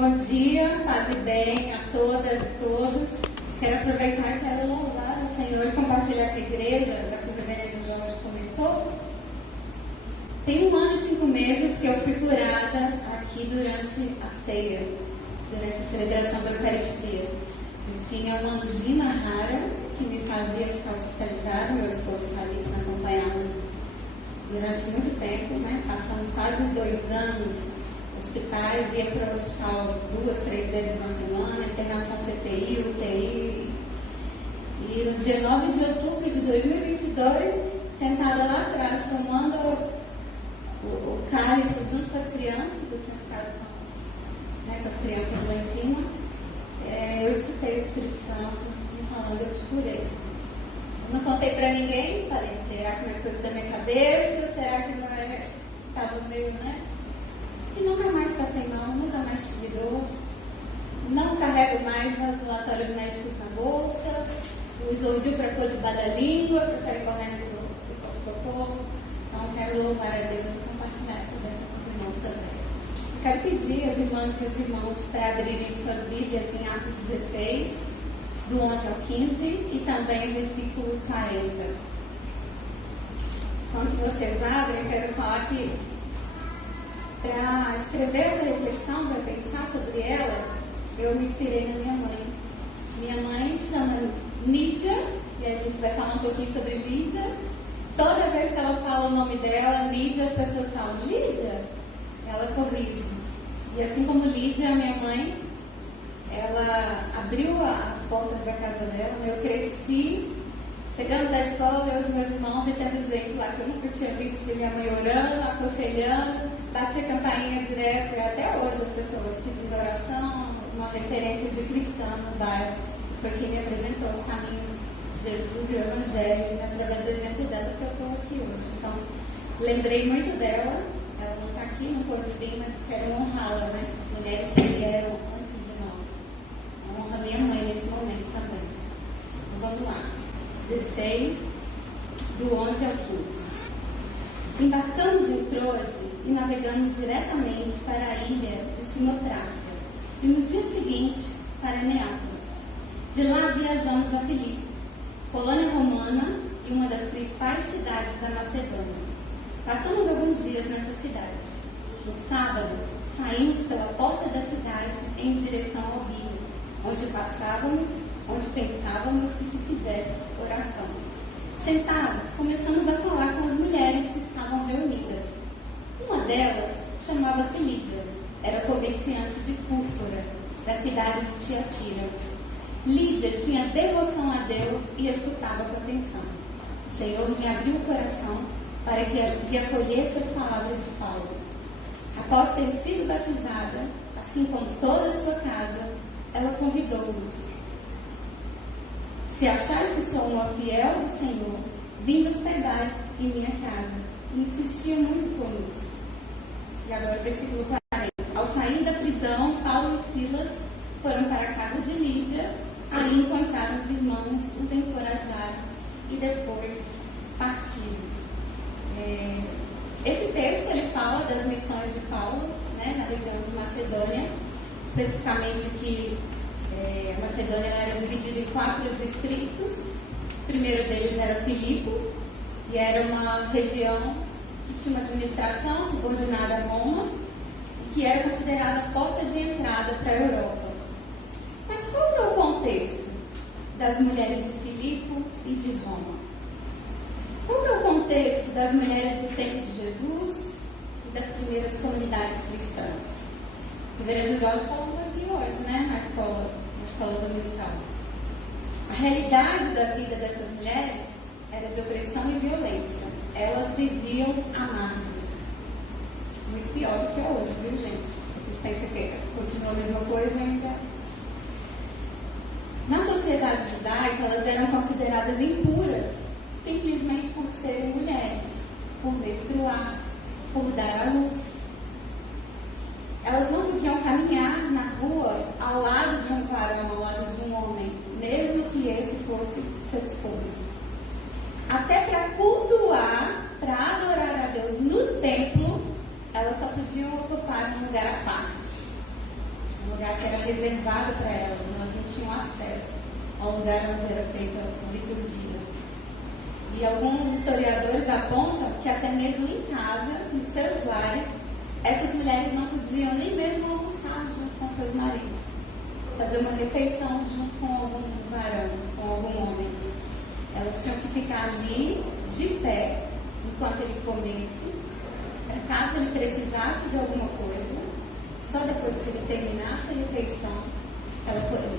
Bom dia, paz e bem a todas e todos. Quero aproveitar e quero louvar o Senhor e compartilhar com a igreja, da que o reverendo Jorge comentou. Tem 1 ano e 5 meses que eu fui curada aqui durante a ceia, durante a celebração da Eucaristia. Eu tinha uma angina rara que me fazia ficar hospitalizada, meu esposo está ali para acompanhar durante muito tempo, né? Passamos quase 2 anos hospitais, ia para o hospital 2, 3 vezes na semana, internação CTI, UTI. E no dia 9 de outubro de 2022, sentada lá atrás, tomando o cálice junto com as crianças, eu tinha ficado com as crianças lá em cima, eu escutei o Espírito Santo me falando, eu te curei. Não contei para ninguém, falei, será que não é coisa da minha cabeça? Será que não é? Estava meio, né? E nunca mais passei mal, nunca mais tive dor, não carrego mais meus relatórios médicos na bolsa, o isodil para pôr debaixo da língua, para sair correndo do socorro. Então, quero louvar a Deus e compartilhar essa bênção com os irmãos também. Eu quero pedir às irmãs e os irmãos para abrirem suas Bíblias em Atos 16, do 11 ao 15, e também o versículo 40. Quando vocês abrem, eu quero falar que para escrever essa reflexão, para pensar sobre ela, eu me inspirei na minha mãe. Minha mãe chama Lídia, e a gente vai falar um pouquinho sobre Lídia. Toda vez que ela fala o nome dela, Lídia, as pessoas falam, Lídia? Ela corrige. E assim como Lídia, minha mãe, ela abriu as portas da casa dela, eu cresci, chegando da escola, eu e os meus irmãos, e tendo gente lá que eu nunca tinha visto, minha mãe orando, aconselhando, batia campainha direto, e até hoje as pessoas pedindo oração, uma referência de cristã no bairro, foi quem me apresentou os caminhos de Jesus e o Evangelho, através do exemplo dela que eu estou aqui hoje. Então, lembrei muito dela, ela não está aqui, não pôde vir, mas quero honrá-la, né? As mulheres que vieram antes de nós. Eu honro a minha mãe nesse momento também. Então, vamos lá. 16, do 11 ao 15. Embarcamos em Troade e navegamos diretamente para a ilha de Simotrácia, e no dia seguinte para Neápolis. De lá viajamos a Filipos, colônia romana e uma das principais cidades da Macedônia. Passamos alguns dias nessa cidade. No sábado, saímos pela porta da cidade em direção ao rio, onde pensávamos que se fizesse oração. Sentados, começamos a falar com as mulheres que estavam reunidas. Uma delas chamava-se Lídia, era comerciante de púrpura, da cidade de Tiatira. Lídia tinha devoção a Deus e escutava com atenção. O Senhor me abriu o coração para que lhe acolhesse as palavras de Paulo. Após ter sido batizada, assim como toda a sua casa, ela convidou-nos. Se achais que sou uma fiel do Senhor, vinde hospedar em minha casa. E insistia muito conosco. E agora o versículo 40. Ao sair da prisão, Paulo e Silas foram para a casa de Lídia. Aí encontraram os irmãos, os encorajaram e depois partiram. Esse texto ele fala das missões de Paulo, né, na região de Macedônia, especificamente que a Macedônia era dividida em 4 distritos. O primeiro deles era Filipo, e era uma região que tinha uma administração subordinada a Roma e que era considerada a porta de entrada para a Europa. Mas qual é o contexto das mulheres de Filipo e de Roma? Qual é o contexto das mulheres do tempo de Jesus e das primeiras comunidades cristãs? O reverendo Jorge falou aqui hoje, né, na escola dominical. A realidade da vida dessas mulheres era de opressão e violência. Elas viviam à margem. Muito pior do que é hoje, viu, gente? A gente pensa que continua a mesma coisa ainda. Na sociedade judaica, elas eram consideradas impuras simplesmente por serem mulheres, por menstruar, por dar à luz. Elas não podiam caminhar na rua ao lado de um varão, ao lado de um homem, mesmo que esse fosse seu esposo. Até para cultuar, para adorar a Deus no templo, elas só podiam ocupar um lugar à parte. lugar que era reservado para elas, elas não tinham acesso ao lugar onde era feita a liturgia. E alguns historiadores apontam que até mesmo em casa, nos seus lares, essas mulheres não podiam nem mesmo almoçar junto com seus maridos, fazer uma refeição junto com algum varão, com algum homem. Elas tinham que ficar ali, de pé, enquanto ele comesse, para caso ele precisasse de alguma coisa, só depois que ele terminasse a refeição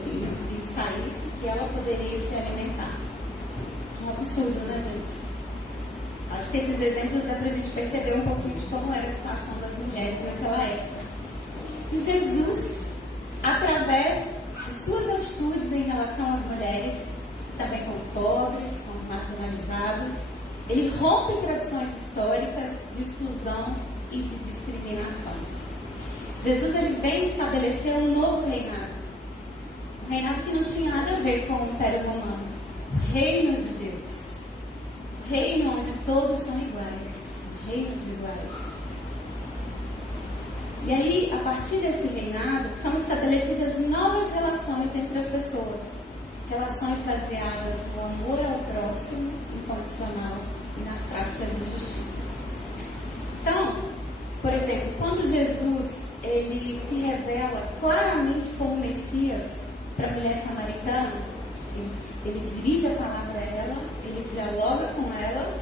e saísse, que ela poderia se alimentar. Um absurdo, né, gente? Acho que esses exemplos dá para a gente perceber um pouquinho de como era a situação das mulheres naquela época. E Jesus, através de suas atitudes em relação às mulheres, também com os pobres, com os marginalizados, ele rompe tradições históricas de exclusão e de discriminação. Jesus ele vem estabelecer um novo reinado. Um reinado que não tinha nada a ver com o Império Romano. O reino de Deus. O reino onde todos são iguais. O reino de iguais. E aí, a partir desse reinado, são estabelecidas novas relações entre as pessoas. Relações baseadas no amor ao próximo, incondicional, e nas práticas de justiça. Então, por exemplo, quando Jesus ele se revela claramente como Messias para a mulher samaritana, ele dirige a palavra a ela, ele dialoga com ela,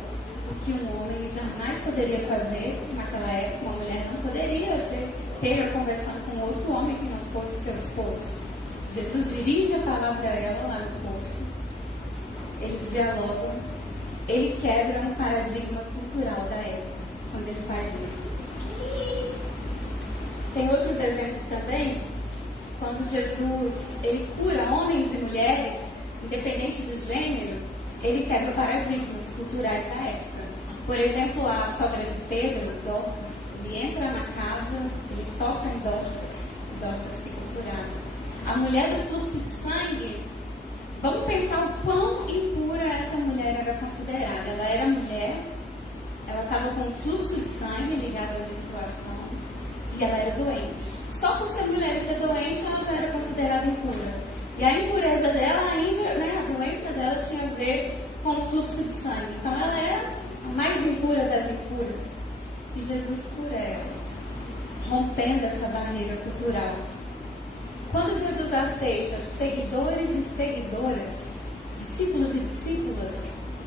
o que um homem jamais poderia fazer naquela época. Uma mulher não poderia ser pega conversando com outro homem que não fosse seu esposo. Jesus dirige a palavra a ela lá no poço, eles dialogam, ele quebra um paradigma cultural da época quando ele faz isso. Tem outros exemplos também, quando Jesus ele cura homens e mulheres, independente do gênero, ele quebra paradigmas culturais da época. Por exemplo, a sogra de Pedro, Dorcas, ele entra na casa, ele toca em Dorcas, e Dorcas fica curada. A mulher do fluxo de sangue, vamos pensar o quão impura essa mulher era considerada. Ela era mulher, ela estava com um fluxo de sangue ligado à menstruação e ela era doente. Só por ser mulher e ser doente, ela já era considerada impura. E a impureza dela ainda, a doença dela tinha a ver com o fluxo de sangue. Então ela era a mais impura das impuras. E Jesus cura ela, rompendo essa barreira cultural. Quando Jesus aceita seguidores e seguidoras, discípulos e discípulas,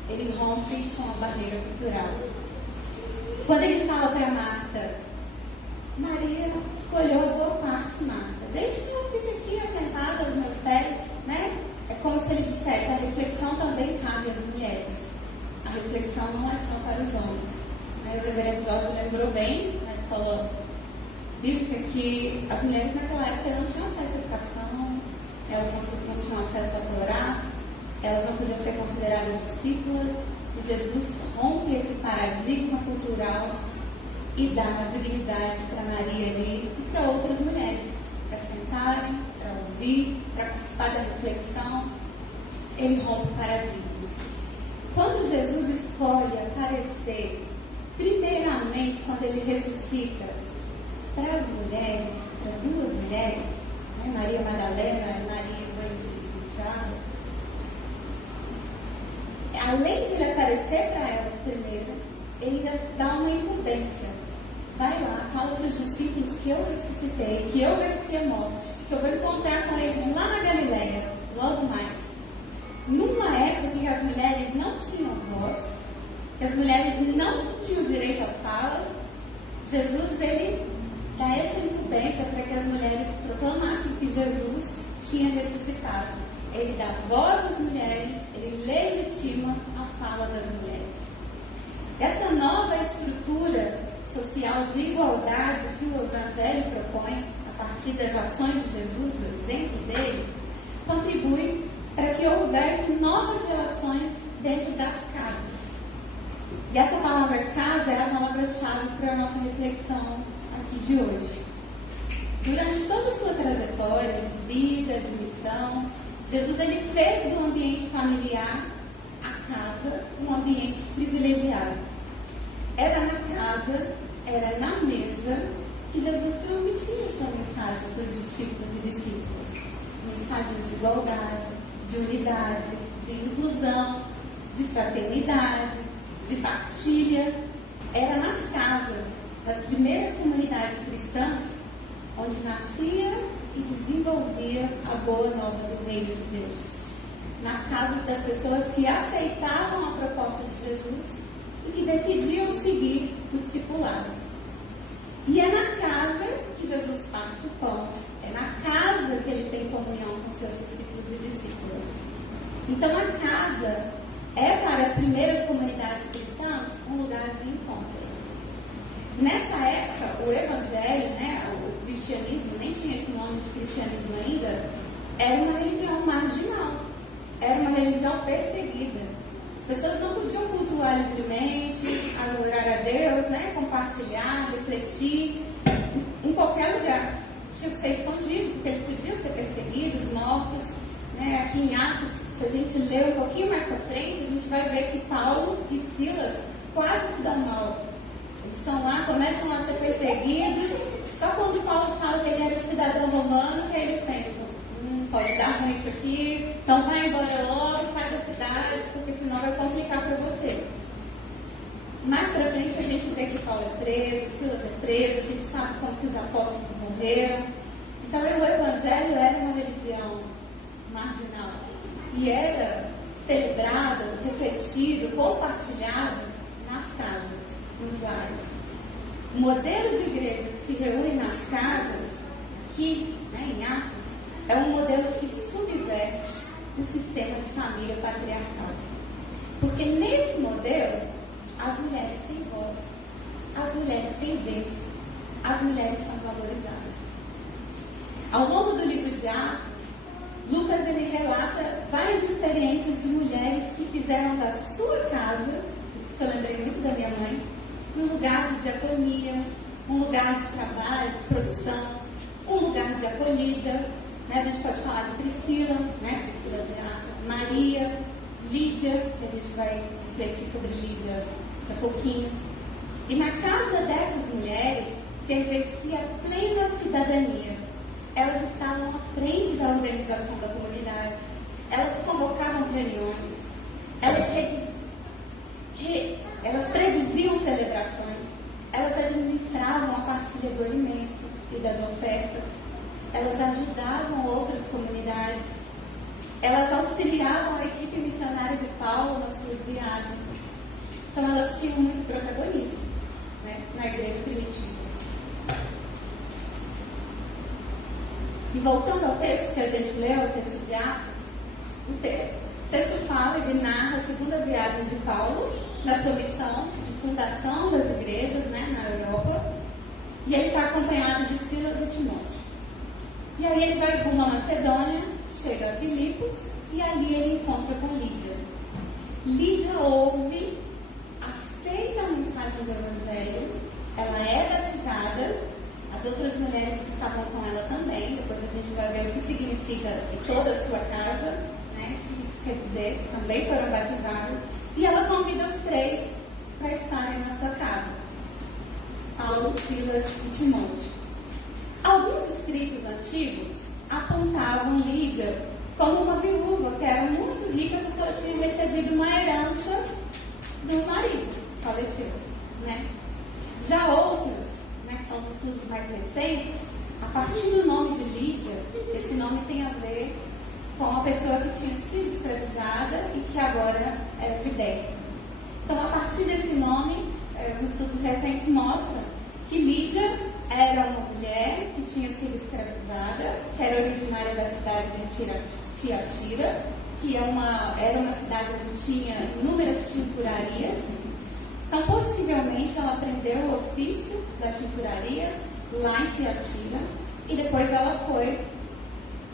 ele rompe com a barreira cultural. Quando ele fala para Marta, Maria escolheu a boa parte, Marta. Deixa que ela fique aqui assentada aos meus pés, né? É como se ele dissesse, a reflexão também cabe às mulheres. A reflexão não é só para os homens. O reverendo Jorge lembrou bem na escola bíblica que as mulheres naquela época não tinham acesso à educação, elas não tinham acesso a Torá, elas não podiam ser consideradas discípulas, e Jesus rompe esse paradigma cultural e dá uma dignidade para Maria ali e para outras mulheres, para sentarem, para ouvir, para participar da reflexão. Ele rompe paradigmas. Quando Jesus escolhe aparecer, primeiramente quando ele ressuscita, para as mulheres, para duas mulheres, Maria Madalena e Maria, mãe de Tiago, além de ele aparecer para elas primeiro, ele ainda dá uma incumbência. Vai lá, fala para os discípulos que eu ressuscitei, que eu venci a morte, que eu vou encontrar com eles lá na Galileia, logo mais. Numa época em que as mulheres não tinham voz, que as mulheres não tinham direito à fala, Jesus, ele dá essa incumbência para que as mulheres proclamassem que Jesus tinha ressuscitado. Ele dá voz às mulheres, ele legitima a fala das mulheres. Essa nova estrutura social de igualdade que o Evangelho propõe, a partir das ações de Jesus, do exemplo dele, contribui para que houvesse novas relações dentro das casas. E essa palavra casa é a palavra-chave para a nossa reflexão aqui de hoje. Durante toda a sua trajetória de vida, de missão, Jesus ele fez do ambiente familiar, a casa, um ambiente privilegiado. Era na casa, era na mesa, que Jesus transmitia sua mensagem para os discípulos e discípulas. Mensagem de igualdade, de unidade, de inclusão, de fraternidade, de partilha. Era nas casas das primeiras comunidades cristãs onde nascia e desenvolvia a boa nova do reino de Deus. Nas casas das pessoas que aceitavam a proposta de Jesus e que decidiam seguir o discipulado. E é na casa que Jesus parte o pão. É na casa que ele tem comunhão com seus discípulos e discípulas. Então a casa é para as primeiras comunidades cristãs um lugar de encontro. Nessa época, o evangelho, o cristianismo, nem tinha esse nome de cristianismo ainda, era uma religião marginal. Era uma religião perseguida. As pessoas não podiam cultuar livremente, adorar a Deus, compartilhar, refletir, em qualquer lugar. Tinha que ser escondido, porque eles podiam ser perseguidos, mortos. Aqui em Atos, se a gente ler um pouquinho mais para frente, a gente vai ver que Paulo e Silas quase se dão mal. Eles estão lá, começam a ser perseguidos. Só quando Paulo fala que ele era um cidadão romano, que eles pensam, pode dar com isso aqui, então vai embora logo, sai da cidade, porque senão vai complicar para você. Mais para frente a gente vê que Paulo é preso, Silas é preso, a gente sabe como que os apóstolos morreram. Então o evangelho era uma religião marginal e era celebrado, refletido, compartilhado nas casas, nos lares. O modelo de igreja que se reúne nas casas, aqui em Atos, é um modelo que subverte o sistema de família patriarcal. Porque nesse modelo, as mulheres têm voz, as mulheres têm vez, as mulheres são valorizadas. Ao longo do livro de Atos, Lucas ele relata várias experiências de mulheres que fizeram da sua casa, isso que eu lembrei muito da minha mãe, um lugar de diaconia, um lugar de trabalho, de produção, um lugar de acolhida. A gente pode falar de Priscila, Priscila de Aca, Maria, Lídia, que a gente vai refletir sobre Lídia daqui a pouquinho. E na casa dessas mulheres se exercia plena cidadania. Elas estavam à frente da organização da comunidade, elas convocavam reuniões, elas prediziam celebrações, elas administravam a partilha do alimento e das ofertas, elas ajudavam outras comunidades, elas auxiliavam a equipe missionária de Paulo nas suas viagens. Então elas tinham muito protagonismo na igreja primitiva. E voltando ao texto que a gente leu, o texto de Atos, o texto fala e narra a segunda viagem de Paulo na sua missão de fundação das igrejas na Europa, e ele está acompanhado de Silas e Timóteo. E aí ele vai rumo a Macedônia, chega a Filipos e ali ele encontra com Lídia. Lídia ouve, aceita a mensagem do Evangelho, ela é batizada, as outras mulheres que estavam com ela também, depois a gente vai ver o que significa em toda a sua casa, o que isso quer dizer, também foram batizadas, e ela convida os três para estarem na sua casa, Paulo, Silas e Timóteo. Alguns escritos antigos apontavam Lídia como uma viúva que era muito rica porque ela tinha recebido uma herança do marido falecido, Já outros, que são os estudos mais recentes, a partir do nome de Lídia, esse nome tem a ver com a pessoa que tinha sido escravizada e que agora era liberta. Então, a partir desse nome, os estudos recentes mostram que Lídia era uma mulher que tinha sido escravizada, que era originária da cidade de Tiatira, que era uma cidade onde tinha inúmeras tinturarias. Então, possivelmente, ela aprendeu o ofício da tinturaria lá em Tiatira e depois ela foi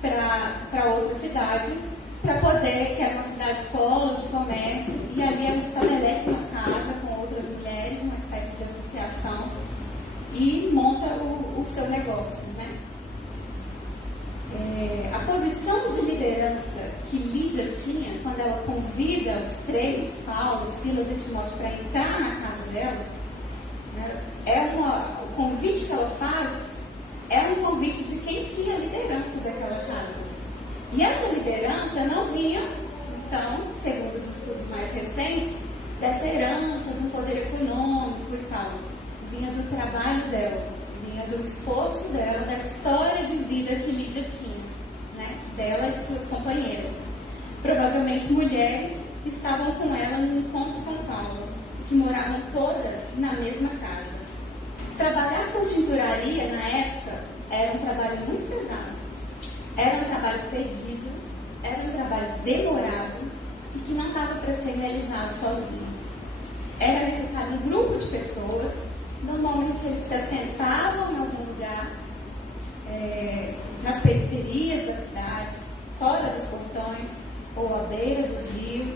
para outra cidade para poder, que era uma cidade polo de comércio, e ali ela estabelece uma casa com outras mulheres, uma espécie de associação, e monta o seu negócio, a posição de liderança que Lídia tinha, quando ela convida os três, Paulo, Silas e Timóteo, para entrar na casa dela, convite que ela faz é um convite de quem tinha a liderança daquela casa. E essa liderança não vinha, então, segundo os estudos mais recentes, dessa herança, do poder econômico e tal. Vinha do trabalho dela, vinha do esforço dela, da história de vida que Lídia tinha, né? Dela e suas companheiras. Provavelmente mulheres que estavam com ela no encontro com Paulo, que moravam todas na mesma casa. Trabalhar com tinturaria na época era um trabalho muito pesado. Era um trabalho fedido, era um trabalho demorado e que não dava para ser realizado sozinho. Era necessário um grupo de pessoas, normalmente eles se assentavam em algum lugar, nas periferias das cidades, fora dos portões ou à beira dos rios.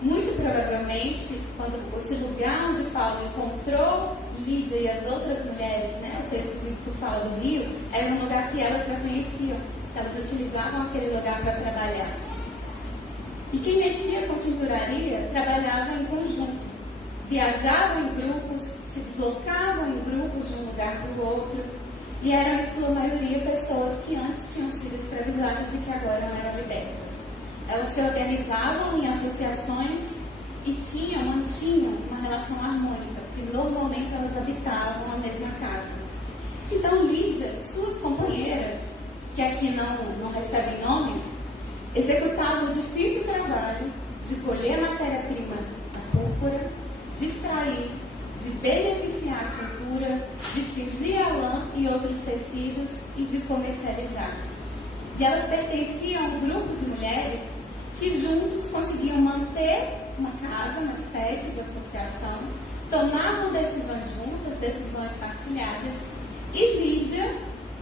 Muito provavelmente, quando esse lugar onde Paulo encontrou Lídia e as outras mulheres, né, o texto bíblico fala do rio, era um lugar que elas já conheciam. Elas utilizavam aquele lugar para trabalhar. E quem mexia com tinturaria trabalhava em conjunto. Viajavam em grupos, se deslocavam em grupos de um lugar para o outro. E eram, em sua maioria, pessoas que antes tinham sido escravizadas e que agora eram libertas. Elas se organizavam em associações e mantinham uma relação harmônica, porque normalmente elas habitavam a mesma casa. Então Lídia e suas companheiras, que aqui não recebem nomes, executavam o difícil trabalho de colher a matéria-prima da púrpura, de extrair, de beneficiar a tintura, de tingir a lã e outros tecidos e de comercializar. E elas pertenciam a um grupo de mulheres que juntos conseguiam manter uma casa, uma espécie de associação, tomavam decisões juntas, decisões partilhadas, e Lídia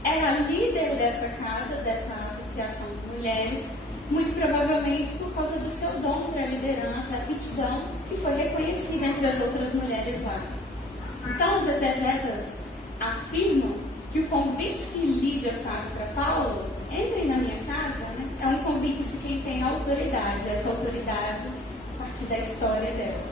era a líder dessa casa, dessa associação de mulheres, muito provavelmente por causa do seu dom para a liderança, aptidão, que foi reconhecida entre as outras mulheres lá. Então, os exegetas afirmam que o convite que Lídia faz para Paulo, entrem na minha casa, né, é um convite de quem tem autoridade, essa autoridade a partir da história dela.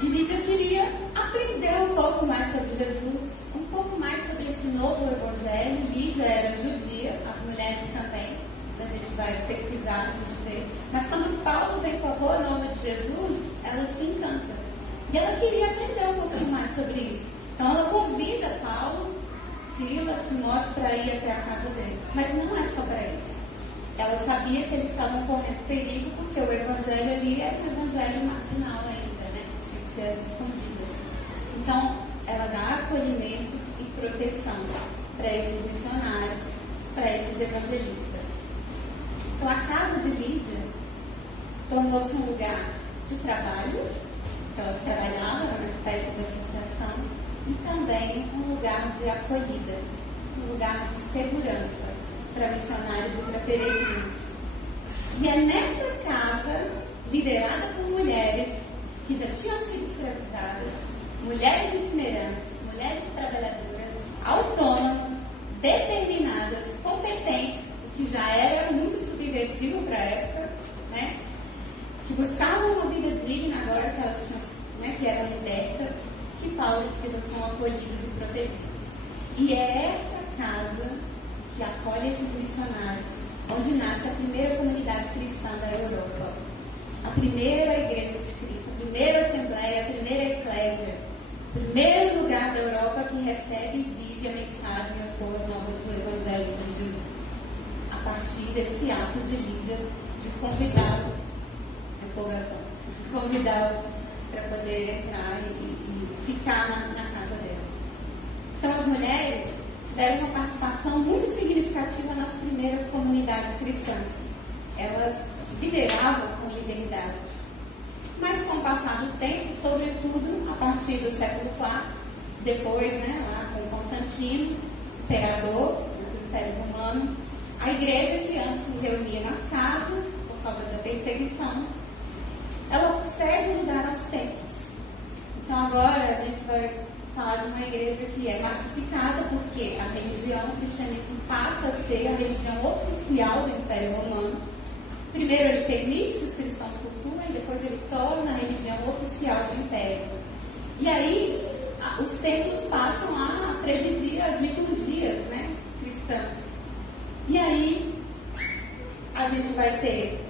E Lídia queria aprender um pouco mais sobre Jesus, um pouco mais sobre esse novo evangelho. Lídia era judia, as mulheres também, a gente vai pesquisar, a gente vê. Mas quando Paulo vem com a boa nova de Jesus, ela se encanta. E ela queria aprender um pouco mais sobre isso. Então ela convida Paulo, Silas, Timóteo para ir até a casa deles. Mas não é só para isso. Ela sabia que eles estavam correndo perigo, porque o evangelho ali era um evangelho marginal ainda, né? Tinha que ser às escondidas. Então, ela dá acolhimento e proteção para esses missionários, para esses evangelistas. Então, a casa de Lídia tornou-se um lugar de trabalho, que elas trabalhavam, era uma espécie de associação, e também um lugar de acolhida, um lugar de segurança para missionários e para peregrinos. E é nessa casa, liderada por mulheres que já tinham sido escravizadas, mulheres itinerantes, mulheres trabalhadoras, autônomas, determinadas, competentes, o que já era muito subversivo para a época, né? Que buscavam uma vida digna agora que elas tinham, né, que eram libertas, que Paulo e Silas são acolhidos e protegidos. E é essa casa que acolhe esses missionários, onde nasce a primeira comunidade cristã da Europa, a primeira igreja de Cristo, a primeira assembleia, a primeira eclésia, o primeiro lugar da Europa que recebe e vive a mensagem e as boas novas do Evangelho de Jesus, a partir desse ato de Lídia de convidá-los, empolgação, de convidá-los para poder entrar e ficar na casa delas. Então as mulheres tiveram uma participação muito significativa nas primeiras comunidades cristãs. Elas lideravam com liberdade. Mas com o passar do tempo, sobretudo a partir do século IV, depois, né, lá com Constantino, imperador do Império Romano, a igreja que antes se reunia nas casas, por causa da perseguição, ela cede lugar aos templos. Então agora a gente vai falar de uma igreja que é massificada, porque a religião, o cristianismo passa a ser a religião oficial do Império Romano. Primeiro ele permite que os cristãos cultuem, depois ele torna a religião oficial do Império. E aí os templos passam a presidir as liturgias, né, cristãs. E aí a gente vai ter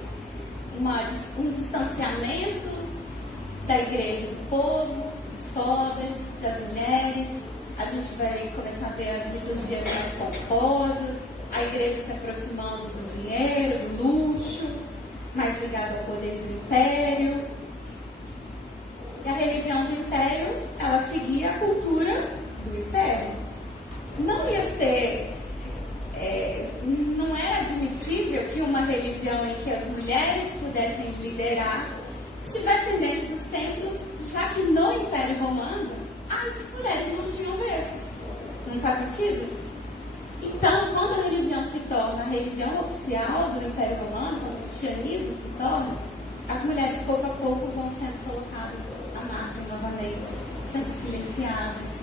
um distanciamento da igreja do povo, dos pobres, das mulheres. A gente vai começar a ter as liturgias mais pomposas, a igreja se aproximando do dinheiro, do luxo, mais ligada ao poder do império. E a religião do império, ela seguia a cultura do império. Não ia ser, não era admissível que uma religião em que as mulheres pudessem liderar estivessem dentro dos templos, já que no Império Romano as mulheres não tinham vez. Não faz sentido? Então, quando a religião se torna a religião oficial do Império Romano, quando o cristianismo se torna, as mulheres pouco a pouco vão sendo colocadas à margem novamente, sendo silenciadas,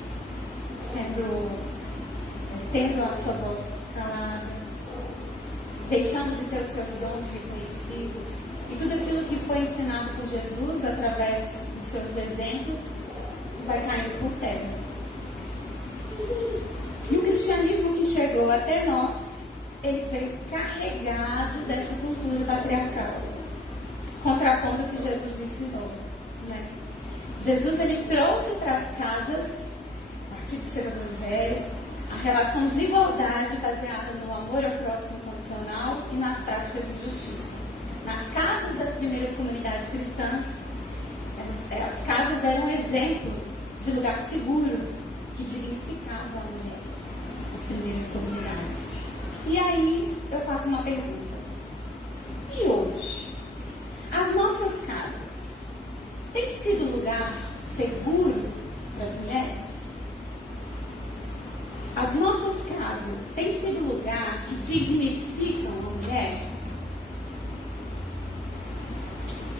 tendo a sua voz calada, deixando de ter os seus dons reconhecidos. E tudo aquilo que foi ensinado por Jesus através dos seus exemplos vai caindo por terra. E o cristianismo que chegou até nós, ele veio carregado dessa cultura patriarcal, contrapondo o que Jesus ensinou, né? Jesus, ele trouxe para as casas, a partir do seu evangelho, a relação de igualdade baseada no amor ao próximo incondicional e nas práticas de justiça. Nas casas das primeiras comunidades cristãs, as casas eram exemplos de lugar seguro que dignificava a mulher, as primeiras comunidades. E aí eu faço uma pergunta: e hoje? As nossas casas têm sido lugar seguro para as mulheres? As nossas casas têm sido lugar que dignificam a mulher?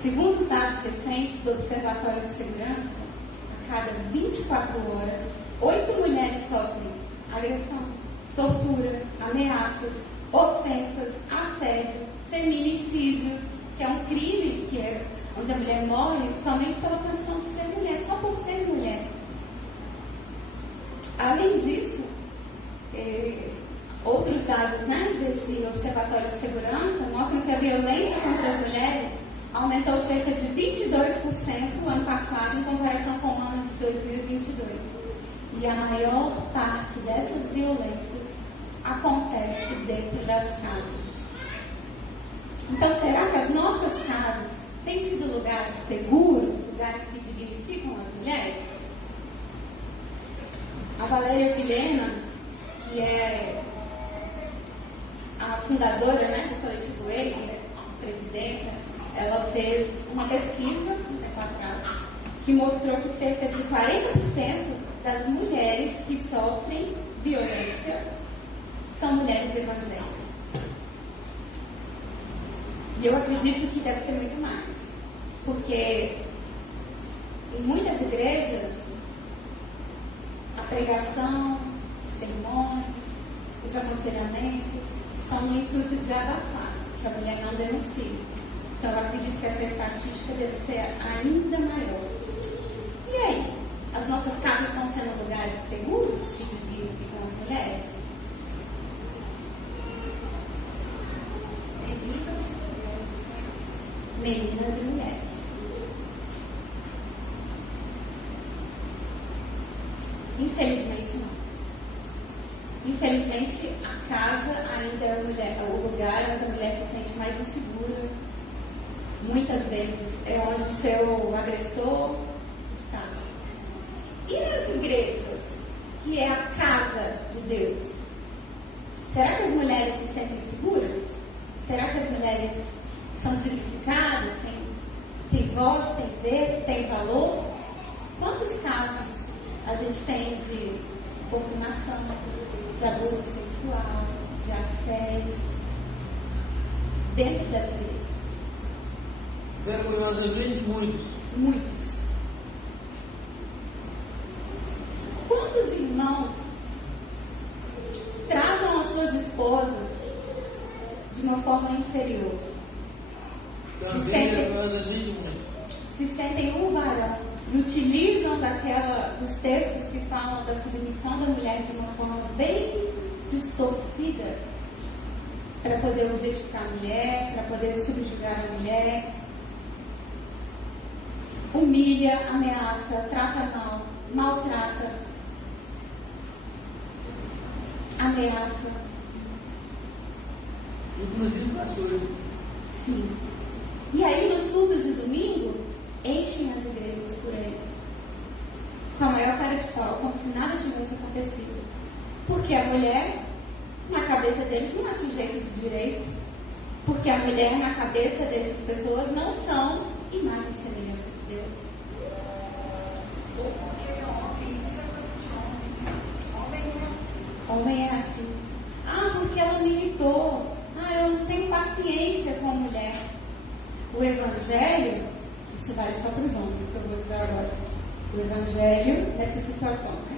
Segundo os dados recentes do Observatório de Segurança, a cada 24 horas, 8 mulheres sofrem agressão, tortura, ameaças, ofensas, assédio, feminicídio, que é um crime onde a mulher morre somente pela condição de ser mulher, só por ser mulher. Além disso, outros dados, né, desse Observatório de Segurança mostram que a violência contra as mulheres aumentou cerca de 22% no ano passado em comparação com o ano de 2022. E a maior parte dessas violências acontece dentro das casas. Então, será que as nossas casas têm sido lugares seguros, lugares que dignificam as mulheres? A Valéria Vilhena, que é a fundadora, né, do Coletivo EIDE, presidenta, ela fez uma pesquisa um tempo atrás que mostrou que cerca de 40% das mulheres que sofrem violência são mulheres evangélicas. E eu acredito que deve ser muito mais, porque em muitas igrejas a pregação, os sermões, os aconselhamentos são no intuito de abafar, que a mulher não denuncie. Então eu acredito que essa estatística deve ser ainda maior. E aí? As nossas casas estão sendo lugares seguros que dignificam as mulheres? Meninas e mulheres. Infelizmente não. Infelizmente a casa ainda é o lugar onde a mulher se sente mais insegura. Muitas vezes é onde o seu agressor está. E nas igrejas, que é a casa de Deus, será que as mulheres se sentem seguras? Será que as mulheres são dignificadas, têm voz, têm vez, têm valor? Quantos casos a gente tem de importunação, de abuso sexual, de assédio dentro das igrejas? Vergonhosamente muitos. Muitos. Quantos irmãos tratam as suas esposas de uma forma inferior? Se sentem um varão e utilizam dos textos que falam da submissão da mulher de uma forma bem distorcida para poder objetificar a mulher, para poder subjugar a mulher, humilha, ameaça, trata mal, maltrata, ameaça. Inclusive pastor. Sim. E aí nos cultos de domingo, enchem as igrejas por ele, com a maior cara de pau, como se nada tivesse acontecido. Porque a mulher, na cabeça deles, não é sujeito de direito. Porque a mulher, na cabeça dessas pessoas, não são imagem e semelhança de Deus. Ou porque homem, isso é coisa de homem. Homem é assim. Ah, porque ela me irritou. Ah, eu não tenho paciência com a mulher. O Evangelho, isso vale só para os homens, que eu vou dizer agora. O Evangelho, nessa situação, né?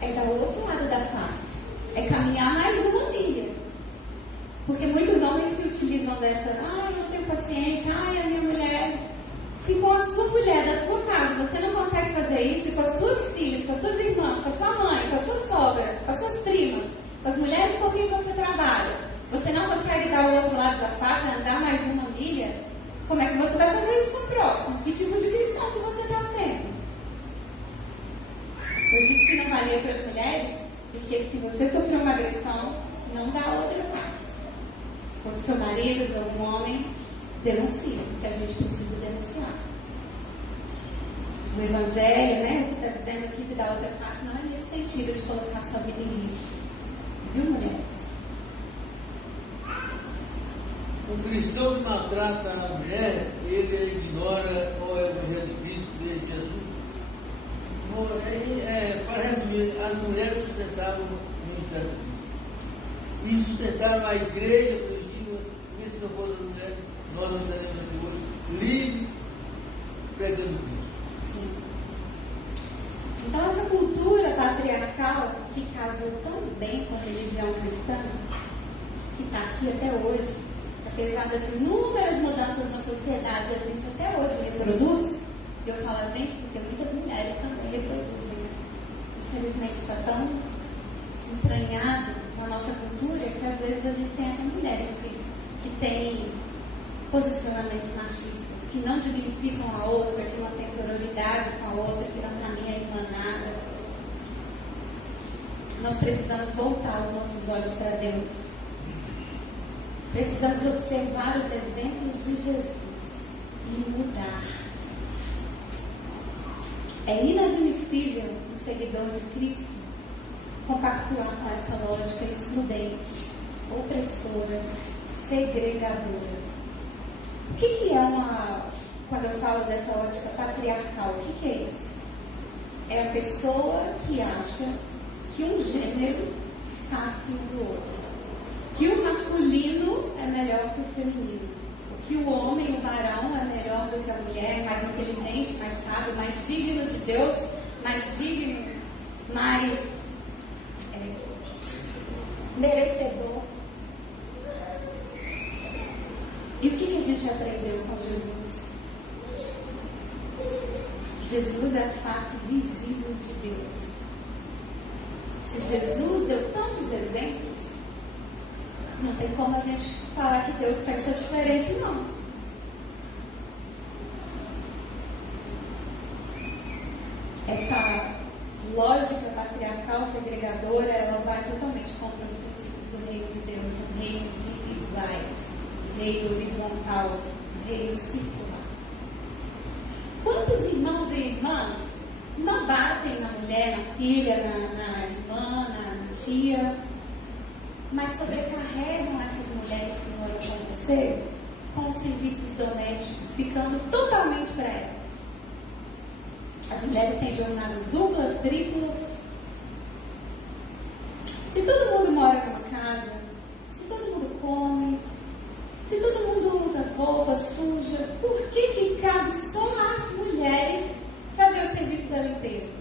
É dar o outro lado da face. É caminhar mais uma milha. Porque muitos homens se utilizam dessa, eu não tenho paciência, a minha mulher. Se com a sua mulher da sua casa você não consegue fazer isso, e com as suas filhas, com as suas irmãs, com a sua mãe, com a sua sogra, com as suas primas, com as mulheres com quem você trabalha, você não consegue dar o outro lado da face, andar mais uma milha, como é que você vai fazer isso com o próximo? Que tipo de cristão que você está sendo? Eu disse que não valia para as mulheres, porque se você sofreu uma agressão, não dá outra face. Se for do seu marido, de algum homem, denuncia, porque a gente precisa denunciar. O Evangelho, né, o que está dizendo aqui de dar outra face, não é nesse sentido de colocar sua vida em risco. Viu, mulheres? O cristão que maltrata a mulher, ele ignora qual é o Evangelho de Cristo, de Jesus. Para resumir, as mulheres sustentavam o ministério de Cristo. E sustentaram a igreja primitiva, porque se não fosse a mulher, nós não estaremos aqui hoje livres, pregando Cristo. Sim. Então, essa cultura patriarcal que casou tão bem com a religião cristã, que está aqui até hoje, apesar das inúmeras mudanças na sociedade, a gente até hoje reproduz. Eu falo a gente porque muitas mulheres também reproduzem. Infelizmente está tão entranhado na nossa cultura que às vezes a gente tem até mulheres que têm posicionamentos machistas, que não dignificam a outra, que não têm sororidade com a outra, que não caminha irmã nada. Nós precisamos voltar os nossos olhos para Deus. Precisamos observar os exemplos de Jesus e mudar. É inadmissível um seguidor de Cristo compactuar com essa lógica excludente, opressora, segregadora. O que é quando eu falo dessa ótica patriarcal, o que é isso? É a pessoa que acha que um gênero está acima do outro, que o masculino é melhor que o feminino, que o homem, o varão, é melhor do que a mulher, mais inteligente, mais sábio, mais digno de Deus, mais digno, mais merecedor. E o que a gente aprendeu com Jesus? Jesus é a face visível de Deus. Se Jesus deu tantos exemplos, não tem como a gente falar que Deus pensa diferente, não. Essa lógica patriarcal segregadora, ela vai totalmente contra os princípios do reino de Deus, o reino de iguais, o reino horizontal, o reino circular. Quantos irmãos e irmãs não batem na mulher, na filha, na irmã, na tia, mas sobrecarregam essas mulheres que moram com você com os serviços domésticos, ficando totalmente para elas? As mulheres têm jornadas duplas, triplas. Se todo mundo mora numa casa, se todo mundo come, se todo mundo usa as roupas sujas, por que cabe só às mulheres fazer o serviço da limpeza?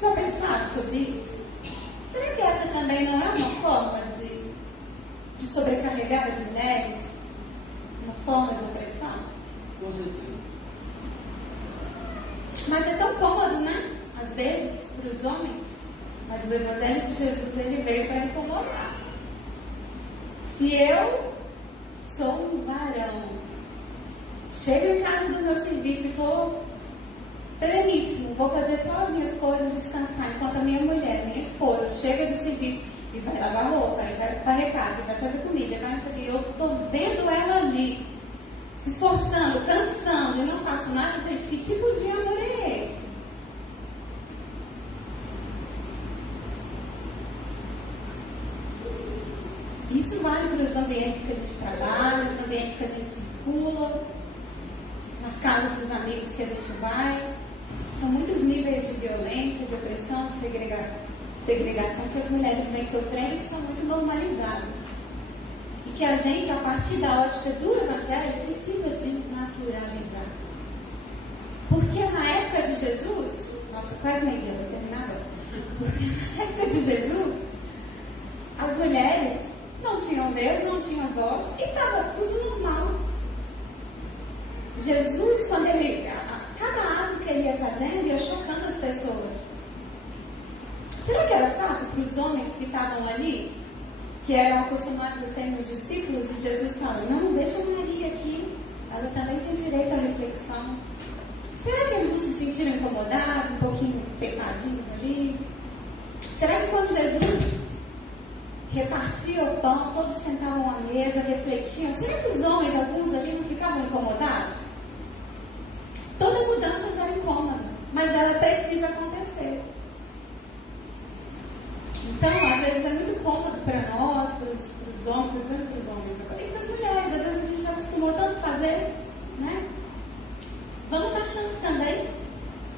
Já pensaram sobre isso? Será que essa também não é uma forma de sobrecarregar as mulheres? Uma forma de opressão? Com certeza. Mas é tão cômodo, né? Às vezes, para os homens. Mas o Evangelho de Jesus, ele veio para incomodar. Se eu sou um varão, chego em casa do meu serviço e estou pleníssimo, vou fazer só as minhas coisas, descansar, enquanto a minha mulher, minha esposa, chega do serviço e vai lavar roupa, e vai varrer casa, e vai fazer comida, vai não sei o que, eu estou vendo ela ali, se esforçando, cansando, e não faço nada, gente, que tipo de amor é esse? Isso vale para os ambientes que a gente trabalha, os ambientes que a gente circula, nas casas dos amigos que a gente vai. São muitos níveis de violência, de opressão, de segregação que as mulheres vêm sofrendo e que são muito normalizados. E que a gente, a partir da ótica do Evangelho, precisa desnaturalizar. Porque na época de Jesus, nossa, quase meio-dia, vou terminar agora. Porque na época de Jesus, as mulheres não tinham vez, não tinham voz e estava tudo normal. Jesus, quando cada ato que ele ia fazendo, ia chocando as pessoas. Será que era fácil para os homens que estavam ali, que eram acostumados a serem os discípulos, e Jesus fala, não deixa a Maria aqui, ela também tem direito à reflexão. Será que eles não se sentiram incomodados, um pouquinho espetadinhos ali? Será que quando Jesus repartia o pão, todos sentavam à mesa, refletiam? Será que os homens, alguns ali, não ficavam incomodados? Toda mudança já é incômoda, mas ela precisa acontecer. Então, às vezes é muito cômodo para nós, para os homens, estou dizendo para os homens agora, e para as mulheres. Às vezes a gente já acostumou tanto a fazer, né? Vamos dar chance também.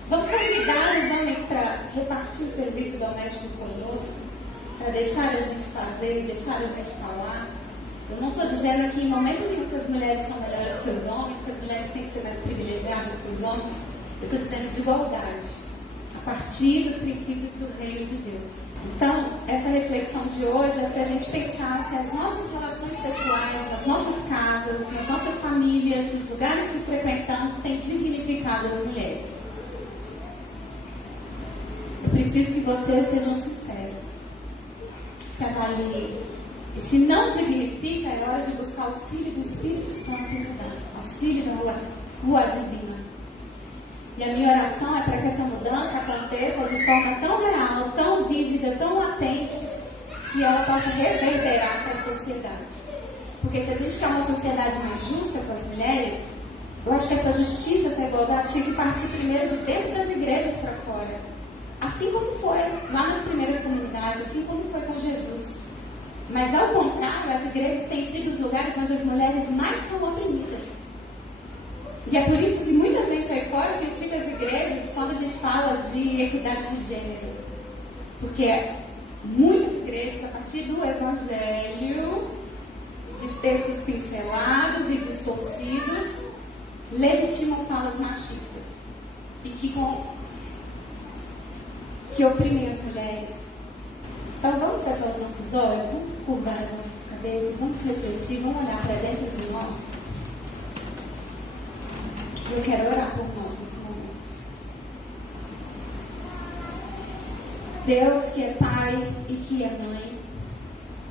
Vamos convidar os homens para repartir o serviço doméstico conosco, para deixar a gente fazer, deixar a gente falar. Eu não estou dizendo aqui em momento nenhum que as mulheres são melhores que os homens, que as mulheres têm que ser mais privilegiadas que os homens. Eu estou dizendo de igualdade, a partir dos princípios do reino de Deus. Então, essa reflexão de hoje é para a gente pensar se as nossas relações pessoais, nas nossas casas, nas nossas famílias, nos lugares que frequentamos, têm dignificado as mulheres. Eu preciso que vocês sejam sinceros, se avaliem. E se não dignifica, é hora de buscar auxílio do Espírito Santo e mudar. Auxílio da rua divina. E a minha oração é para que essa mudança aconteça de forma tão real, tão vívida, tão latente, que ela possa reverberar para a sociedade. Porque se a gente quer uma sociedade mais justa com as mulheres, eu acho que essa justiça, essa igualdade tinha que partir primeiro de dentro das igrejas para fora. Assim como foi lá nas primeiras comunidades, assim como foi com Jesus. Mas ao contrário, as igrejas têm sido os lugares onde as mulheres mais são oprimidas. E é por isso que muita gente aí fora critica as igrejas quando a gente fala de equidade de gênero. Porque muitas igrejas, a partir do Evangelho, de textos pincelados e distorcidos, legitimam falas machistas e que oprimem as mulheres. Então vamos fechar os nossos olhos, vamos curvar as nossas cabeças, vamos refletir, vamos olhar para dentro de nós. Eu quero orar por nós nesse momento. Deus que é Pai e que é Mãe,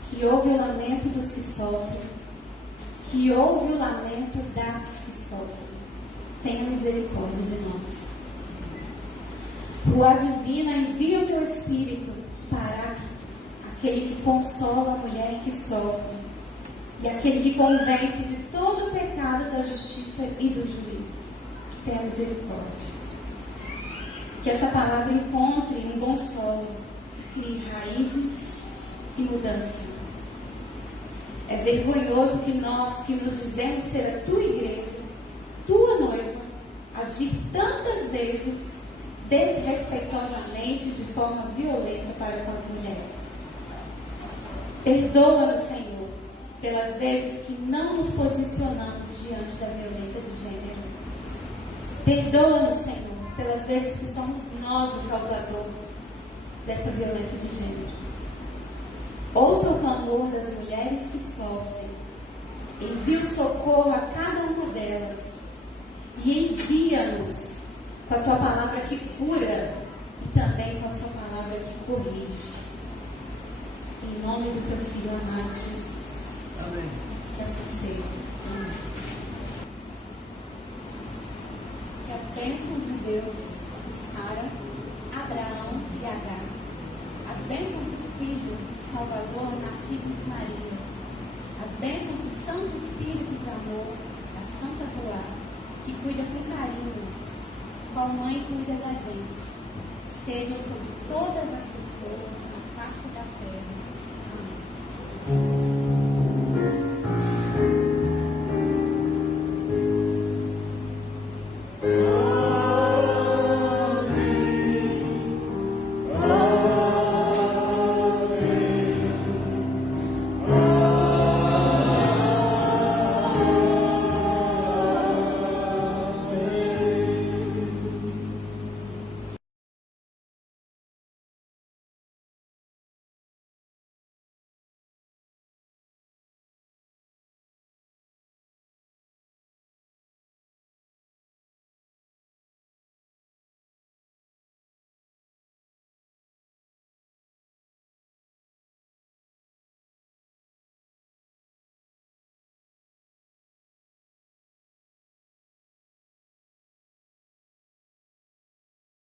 que ouve o lamento dos que sofrem, que ouve o lamento das que sofrem, tenha misericórdia de nós. Rua divina, envia o teu Espírito para aquele que consola a mulher que sofre e aquele que convence de todo o pecado, da justiça e do juízo. Tenha misericórdia. Que essa palavra encontre um bom solo, crie raízes e mudança. É vergonhoso que nós, que nos dizemos ser a tua igreja, tua noiva, agir tantas vezes desrespeitosamente, de forma violenta para com as mulheres. Perdoa-nos, Senhor, pelas vezes que não nos posicionamos diante da violência de gênero. Perdoa-nos, Senhor, pelas vezes que somos nós o causador dessa violência de gênero. Ouça o clamor das mulheres que sofrem. Envia o socorro a cada uma delas. E envia-nos com a tua palavra que cura e também com a sua palavra que corrige. Em nome do teu Filho amado Jesus. Amém. Que assim seja. Amém. Que as bênçãos de Deus, de Sara, Abraão e Agar, as bênçãos do Filho Salvador nascido de Maria, as bênçãos do Santo Espírito de amor, a Santa Rua, que cuida com carinho, qual mãe cuida da gente, estejam sobre todas as pessoas na face da terra,